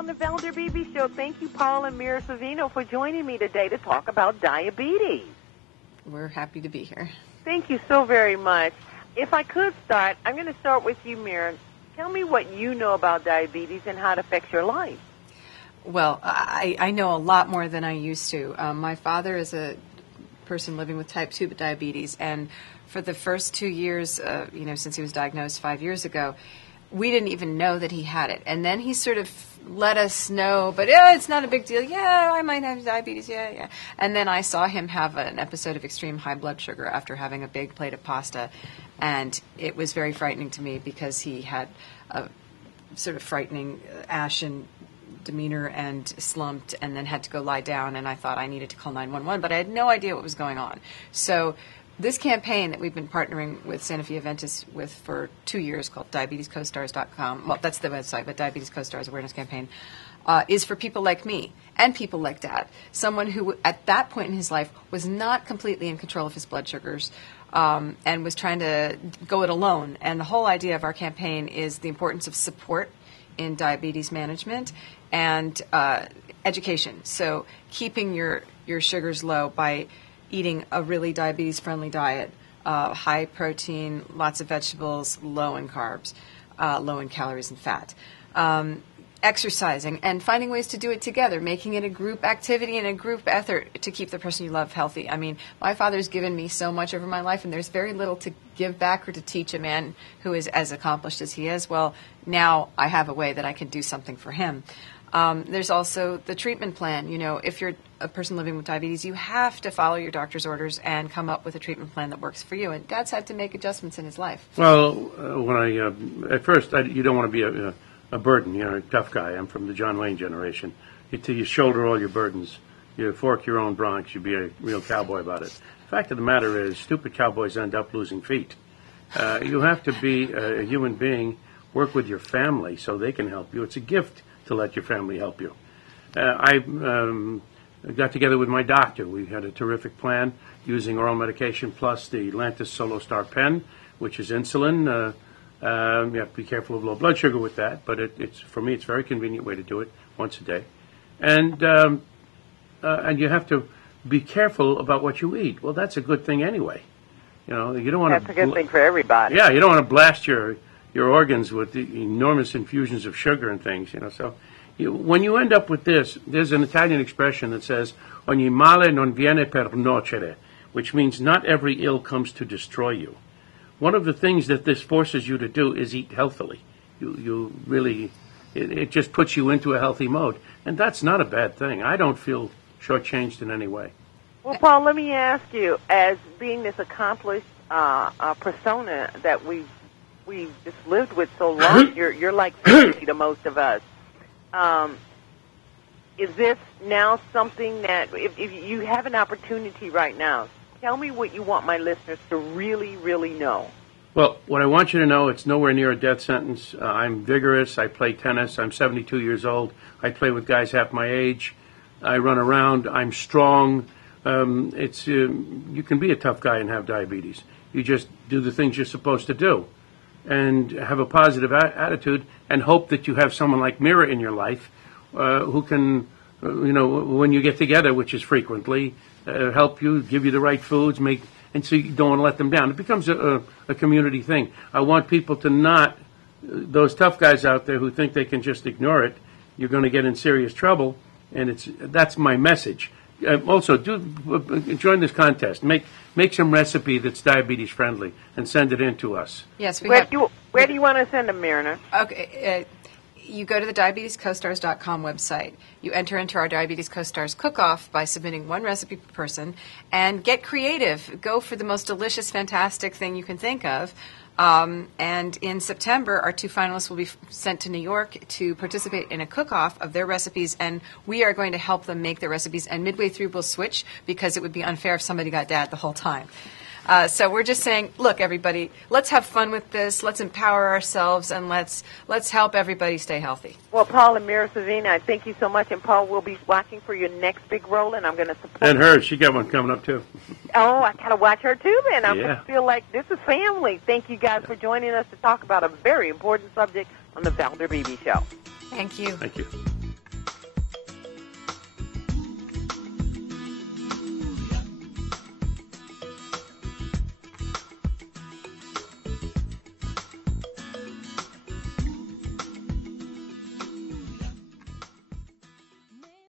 on the Valder Beebe Show. Thank you, Paul and Mira Sorvino, for joining me today to talk about diabetes. We're happy to be here. Thank you so very much. If I could start, I'm going to start with you, Mira. Tell me what you know about diabetes and how it affects your life. Well, I know a lot more than I used to. My father is a person living with type 2 diabetes, and for the first 2 years, since he was diagnosed 5 years ago, we didn't even know that he had it. And then he sort of let us know, but it's not a big deal. Yeah, I might have diabetes. Yeah. And then I saw him have an episode of extreme high blood sugar after having a big plate of pasta. And it was very frightening to me because he had a sort of frightening ashen demeanor and slumped and then had to go lie down. And I thought I needed to call 911, but I had no idea what was going on. So this campaign that we've been partnering with Santa Fe Adventist with for 2 years, called diabetescostars.com, well, that's the website, but Diabetes Co-Stars Awareness Campaign, is for people like me and people like Dad, someone who at that point in his life was not completely in control of his blood sugars and was trying to go it alone. And the whole idea of our campaign is the importance of support in diabetes management and education. So keeping your sugars low by eating a really diabetes-friendly diet, high protein, lots of vegetables, low in carbs, low in calories and fat. Exercising and finding ways to do it together, making it a group activity and a group effort to keep the person you love healthy. I mean, my father's given me so much over my life, and there's very little to give back or to teach a man who is as accomplished as he is. Well, now I have a way that I can do something for him. There's also the treatment plan. You know, if you're a person living with diabetes, you have to follow your doctor's orders and come up with a treatment plan that works for you. And Dad's had to make adjustments in his life. Well, at first, you don't want to be a burden. You're a tough guy. I'm from the John Wayne generation. You shoulder all your burdens. You fork your own broncs. You be a real cowboy about it. The fact of the matter is, stupid cowboys end up losing feet. You have to be a human being, work with your family so they can help you. It's a gift to let your family help you. I got together with my doctor. We had a terrific plan using oral medication plus the Lantus Solo Star pen, which is insulin. You have to be careful of low blood sugar with that, but for me, it's a very convenient way to do it once a day. And you have to be careful about what you eat. Well, that's a good thing anyway. You know, you don't want That's a good thing for everybody. Yeah, you don't want to blast your organs with the enormous infusions of sugar and things, you know. So when you end up with this, there's an Italian expression that says, ogni male non viene per nocere, which means not every ill comes to destroy you. One of the things that this forces you to do is eat healthily. You really, it just puts you into a healthy mode. And that's not a bad thing. I don't feel shortchanged in any way. Well, Paul, let me ask you, as being this accomplished persona that we've just lived with so long, you're like family to most of us. Is this now something that, if you have an opportunity right now, tell me what you want my listeners to really, really know. Well, what I want you to know, it's nowhere near a death sentence. I'm vigorous. I play tennis. I'm 72 years old. I play with guys half my age. I run around. I'm strong. You can be a tough guy and have diabetes. You just do the things you're supposed to do and have a positive attitude and hope that you have someone like Mira in your life who can, when you get together, which is frequently, help you, give you the right foods, and so you don't want to let them down. It becomes a community thing. I want people to not, those tough guys out there who think they can just ignore it, you're going to get in serious trouble, and that's my message. Also, join this contest. Make some recipe that's diabetes friendly and send it in to us. Yes, where do you want to send them, Myrna? Okay. You go to the diabetescostars.com website. You enter into our Diabetes Co-Stars cook-off by submitting one recipe per person, and get creative. Go for the most delicious, fantastic thing you can think of. And in September, our 2 finalists will be sent to New York to participate in a cook-off of their recipes, and we are going to help them make their recipes. And midway through, we'll switch because it would be unfair if somebody got Dad the whole time. So we're just saying, look, everybody, let's have fun with this. Let's empower ourselves, and let's help everybody stay healthy. Well, Paul and Mira Sorvino, I thank you so much. And, Paul, we'll be watching for your next big role, and I'm going to support And her. She got one coming up, too. Oh, I got to watch her, too, then. I just feel like this is family. Thank you guys for joining us to talk about a very important subject on the Valder Beebe Show. Thank you. Thank you.